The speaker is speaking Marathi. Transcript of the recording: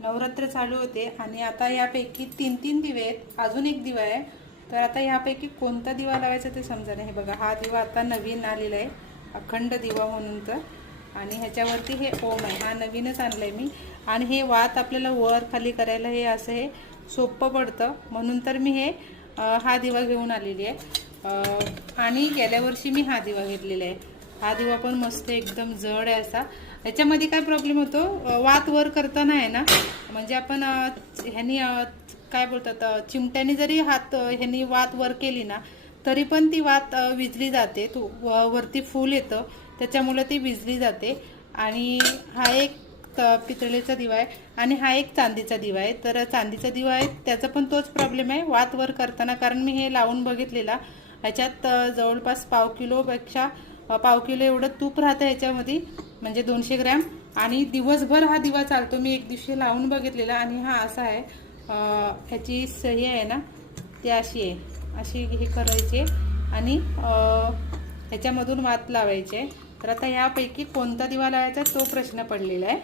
नवरात्र चालू होते आणि आता यापैकी 3 दिवे आहेत, अजून एक दिवा आहे. तर आता यापैकी कोणता दिवा लावायचा ते समजा नाही. हे बघा, हा दिवा आता नवीन आलेला आहे, अखंड दिवा म्हणून. तर आणि ह्याच्यावरती हे ओम आहे, हा नवीनच आणलाय मी. आणि हे वात आपल्याला वर खाली करायला हे असं हे सोपं पडतं, म्हणून तर मी हे हा दिवा घेऊन आलेली आहे. आणि गेल्या वर्षी मी हा दिवा घेतलेला आहे. हा दिवा पण मस्त एकदम जड आहे असा. याच्यामध्ये काय प्रॉब्लेम होतो, वात वर करताना आहे ना, म्हणजे आपण ह्यानी काय बोलतात, चिमट्याने जरी हात ह्यानी वात वर केली ना तरी पण ती वात विजली जाते. वरती फूल येतं, त्याच्यामुळे ती विजली जाते. आणि हा एक पितळेचा दिवा आहे आणि हा एक चांदीचा दिवा आहे. तर चांदीचा दिवा आहे त्याचा पण तोच प्रॉब्लेम आहे वात वर करताना, कारण मी हे लावून बघितलेला. ह्याच्यात जवळपास पाव किलो एवढं तूप राहतं ह्याच्यामध्ये, म्हणजे 200 ग्रॅम. आणि दिवसभर हा दिवा चालतो. मी एक दिवशी लावून बघितलेला आणि हा असा आहे. ह्याची सही आहे ना, ती अशी आहे, अशी हे करायचे आणि ह्याच्यामधून वात लावायचे. तर आता ह्यापैकी कोणता दिवा लावायचा तो प्रश्न पडलेला आहे.